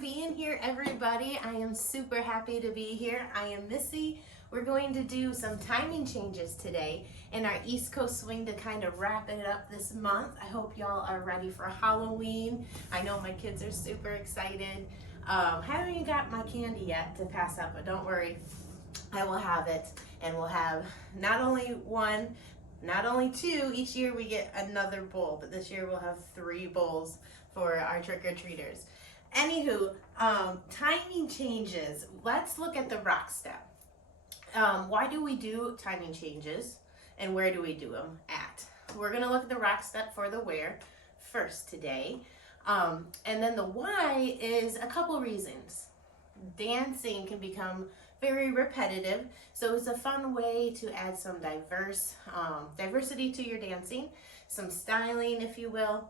being here, everybody. I am super happy to be here. I am Missy. We're going to do some timing changes today in our East Coast swing to kind of wrap it up this month. I hope y'all are ready for Halloween. I know my kids are super excited. Haven't even got my candy yet to pass out, but don't worry, I will have it. And we'll have not only one, not only two, each year we get another bowl, but this year we'll have 3 bowls for our trick-or-treaters. Anywho, timing changes. Let's look at the rock step. Why do we do timing changes and where do we do them at? We're gonna look at the rock step for the where first today. And then the why is a couple reasons. Dancing can become very repetitive, so it's a fun way to add some diversity to your dancing, some styling, if you will.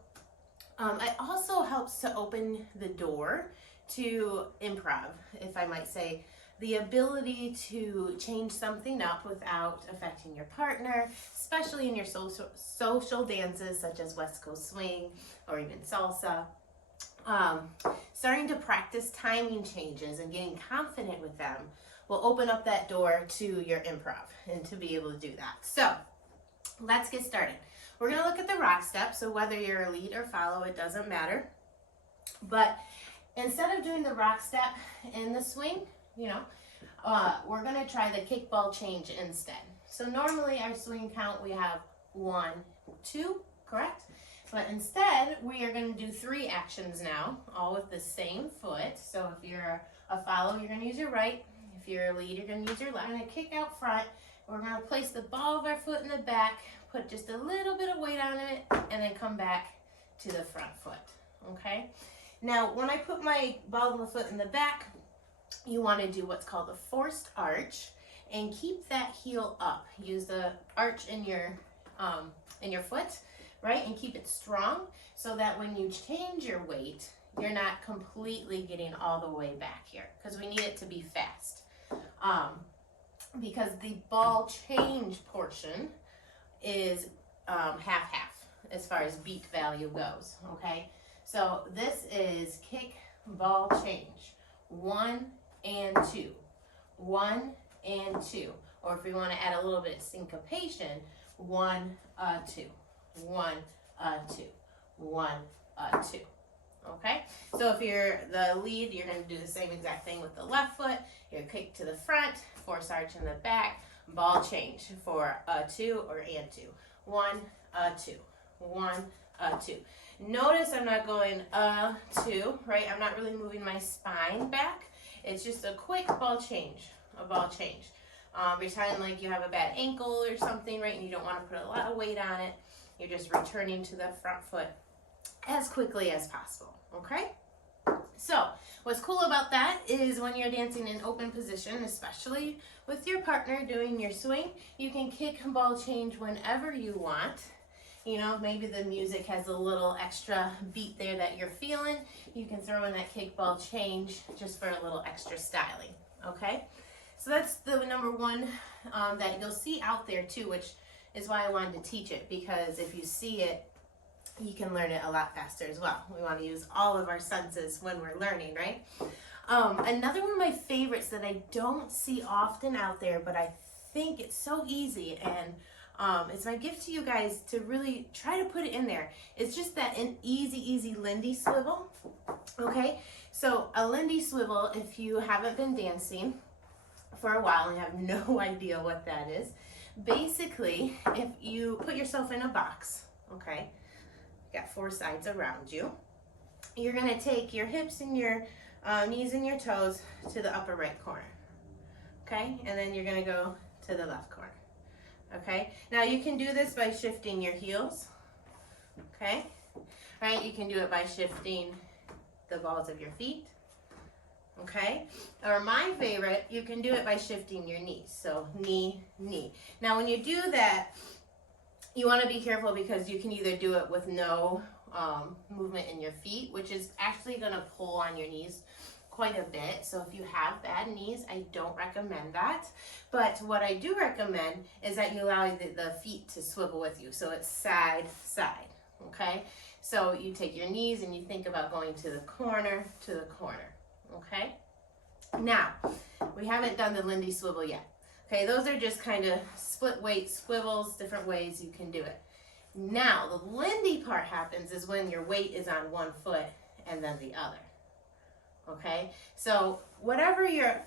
It also helps to open the door to improv, if I might say, the ability to change something up without affecting your partner, especially in your social dances such as West Coast swing or even salsa. Starting to practice timing changes and getting confident with them will open up that door to your improv and to be able to do that. So let's get started. We're going to look at the rock step. So whether you're a lead or follow, it doesn't matter. But instead of doing the rock step in the swing, we're going to try the kickball change instead. So normally our swing count, we have 1, 2, correct? But instead, we are going to do 3 actions now, all with the same foot. So if you're a follow, you're going to use your right. If you're a lead, you're going to use your left. We're going to kick out front. We're going to place the ball of our foot in the back, put just a little bit of weight on it, and then come back to the front foot, okay? Now, when I put my ball of the foot in the back, you want to do what's called a forced arch and keep that heel up. Use the arch in your foot, right? And keep it strong so that when you change your weight, you're not completely getting all the way back here because we need it to be fast. Because the ball change portion is half-half as far as beat value goes, okay? So this is kick, ball, change. 1 and 2, 1 and 2. Or if we want to add a little bit of syncopation, 1, 2, 1, 2, 1, 2. Okay, so if you're the lead, you're going to do the same exact thing with the left foot. You're kick to the front, force arch in the back, ball change for 2 or and 2. 1, 2, 1, 2. Notice I'm not going 2, right? I'm not really moving my spine back. It's just a quick ball change, a ball change. Pretend like you have a bad ankle or something, right? And you don't want to put a lot of weight on it. You're just returning to the front foot as quickly as possible, okay? So what's cool about that is when you're dancing in open position, especially with your partner doing your swing, you can kick and ball change whenever you want. Maybe the music has a little extra beat there that you're feeling. You can throw in that kick ball change just for a little extra styling, okay? So that's the number one that you'll see out there too, which is why I wanted to teach it, because if you see it, you can learn it a lot faster as well. We want to use all of our senses when we're learning, right? Another one of my favorites that I don't see often out there, but I think it's so easy, and it's my gift to you guys to really try to put it in there. It's just that an easy Lindy swivel, okay? So a Lindy swivel, if you haven't been dancing for a while and have no idea what that is, basically, if you put yourself in a box, okay, you got 4 sides around you, you're going to take your hips and your knees and your toes to the upper right corner, okay, and then you're going to go to the left corner, okay. Now you can do this by shifting your heels, okay, right, you can do it by shifting the balls of your feet, okay, or my favorite, you can do it by shifting your knees, so knee, knee. Now when you do that, you want to be careful because you can either do it with no movement in your feet, which is actually going to pull on your knees quite a bit. So if you have bad knees, I don't recommend that. But what I do recommend is that you allow the feet to swivel with you. So it's side, side, okay? So you take your knees and you think about going to the corner, okay? Now, we haven't done the Lindy swivel yet. Okay, those are just kind of split weight swivels, different ways you can do it. Now, the Lindy part happens is when your weight is on one foot and then the other. Okay, so whatever your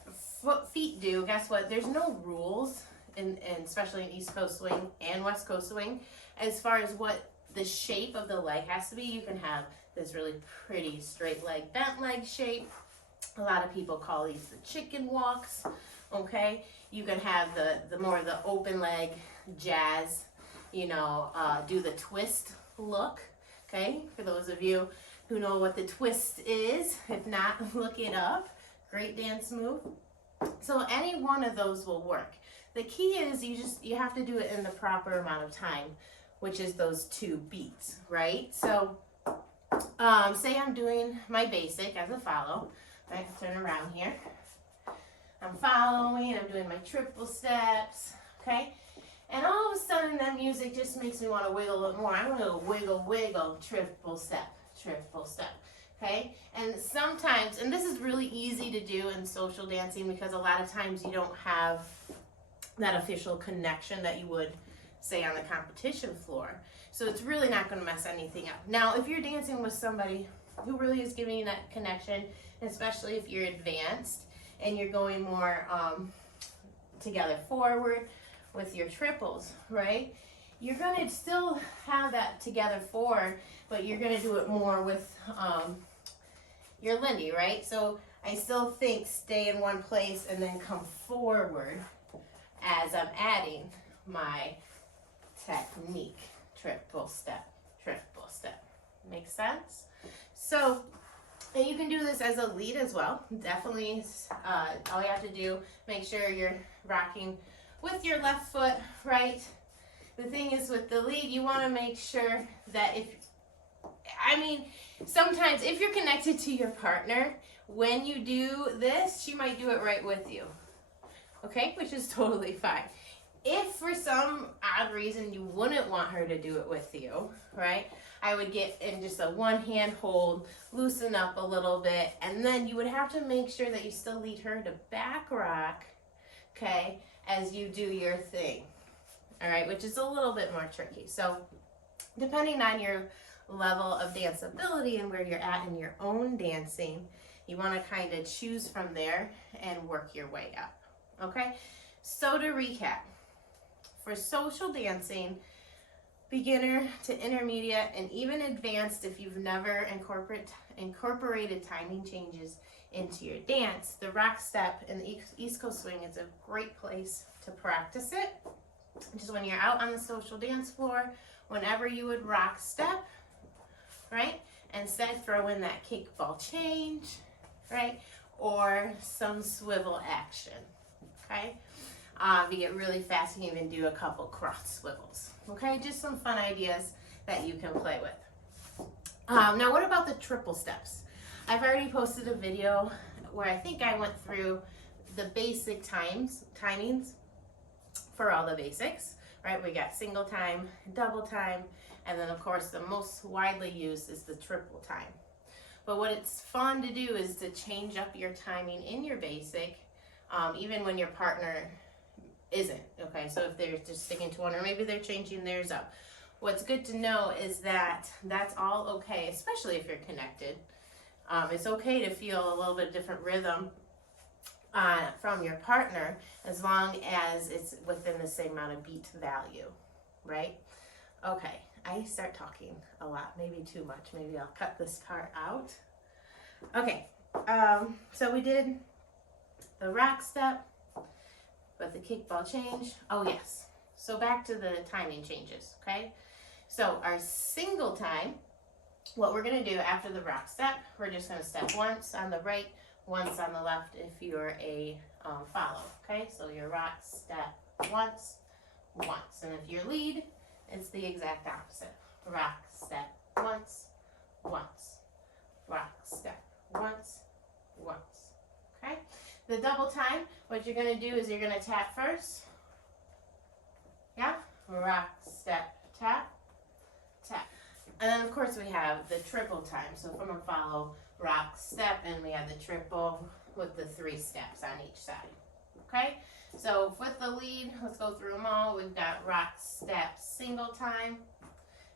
feet do, guess what? There's no rules, especially in East Coast swing and West Coast swing, as far as what the shape of the leg has to be. You can have this really pretty straight leg, bent leg shape. A lot of people call these the chicken walks. Okay, you can have the more the open leg jazz, you know, do the twist look. Okay, for those of you who know what the twist is, if not, look it up. Great dance move. So any one of those will work. The key is you have to do it in the proper amount of time, which is those 2 beats, right? So say I'm doing my basic as a follow. I can turn around here. I'm following, I'm doing my triple steps, okay? And all of a sudden that music just makes me want to wiggle a little more. I'm going to wiggle, wiggle, triple step, okay? And sometimes, and this is really easy to do in social dancing because a lot of times you don't have that official connection that you would say on the competition floor. So it's really not going to mess anything up. Now, if you're dancing with somebody who really is giving you that connection, especially if you're advanced and you're going more together forward with your triples, right? You're going to still have that together forward, but you're going to do it more with your Lindy, right? So I still think stay in one place and then come forward as I'm adding my technique. Triple step, triple step. Makes sense? So, and you can do this as a lead as well. Definitely, all you have to do, make sure you're rocking with your left foot, right? The thing is with the lead, you want to make sure that sometimes if you're connected to your partner, when you do this, she might do it right with you, okay? Which is totally fine. If for some odd reason you wouldn't want her to do it with you, right? I would get in just a one-hand hold, loosen up a little bit, and then you would have to make sure that you still lead her to back rock, okay, as you do your thing, all right, which is a little bit more tricky. So depending on your level of danceability and where you're at in your own dancing, you want to kind of choose from there and work your way up, okay? So to recap, for social dancing, beginner to intermediate and even advanced, if you've never incorporated timing changes into your dance, the rock step in the East Coast swing is a great place to practice it. Just when you're out on the social dance floor, whenever you would rock step, right? Instead, throw in that kickball change, right? Or some swivel action, okay? If you get really fast, you can even do a couple cross swivels, okay? Just some fun ideas that you can play with. Now, what about the triple steps? I've already posted a video where I think I went through the basic timings for all the basics, right? We got single time, double time, and then of course the most widely used is the triple time. But what it's fun to do is to change up your timing in your basic, even when your partner isn't, okay? So if they're just sticking to one, or maybe they're changing theirs up. What's good to know is that that's all okay, especially if you're connected. It's okay to feel a little bit different rhythm from your partner, as long as it's within the same amount of beat value, right? Okay, I start talking a lot, maybe too much. Maybe I'll cut this part out. Okay, so we did the rock step, but the kickball change. Oh yes, so back to the timing changes, okay? So our single time, what we're gonna do after the rock step, we're just gonna step once on the right, once on the left if you're a follow, okay? So your rock step once, and if you're lead, it's the exact opposite. Rock step once, rock step once, okay? The double time, what you're gonna do is you're gonna tap first, yeah? Rock, step, tap, tap. And then of course we have the triple time. So from a follow, rock step, and we have the triple with the 3 steps on each side. Okay, so with the lead, let's go through them all. We've got rock step single time,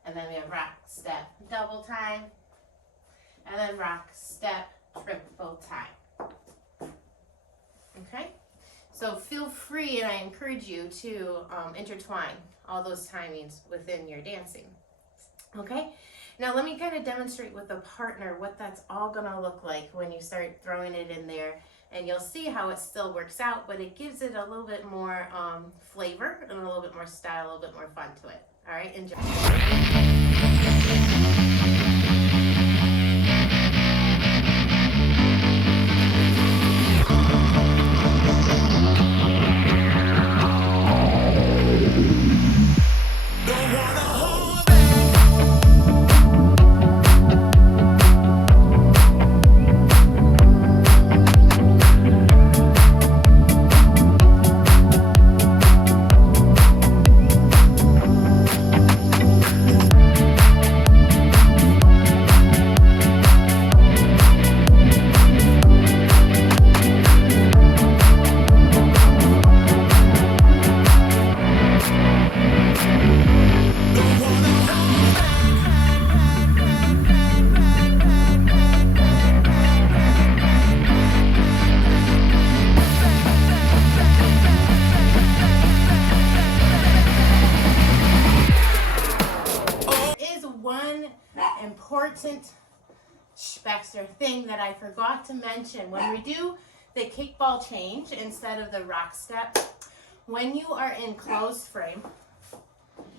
and then we have rock step double time, and then rock step triple time. Okay, so feel free, and I encourage you to intertwine all those timings within your dancing. Okay, now let me kind of demonstrate with a partner what that's all gonna look like when you start throwing it in there, and you'll see how it still works out, but it gives it a little bit more flavor and a little bit more style, a little bit more fun to it. All right, enjoy. Important Baxter thing that I forgot to mention when we do the kickball change instead of the rock step. When you are in closed frame,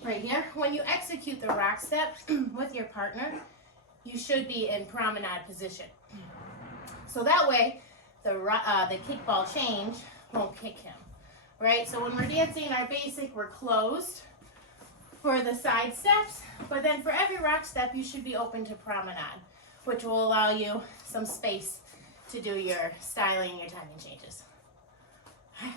right here, when you execute the rock step with your partner, you should be in promenade position. So that way, the kickball change won't kick him, right? So when we're dancing our basic, we're closed for the side steps, but then for every rock step, you should be open to promenade, which will allow you some space to do your styling and your timing changes. All right.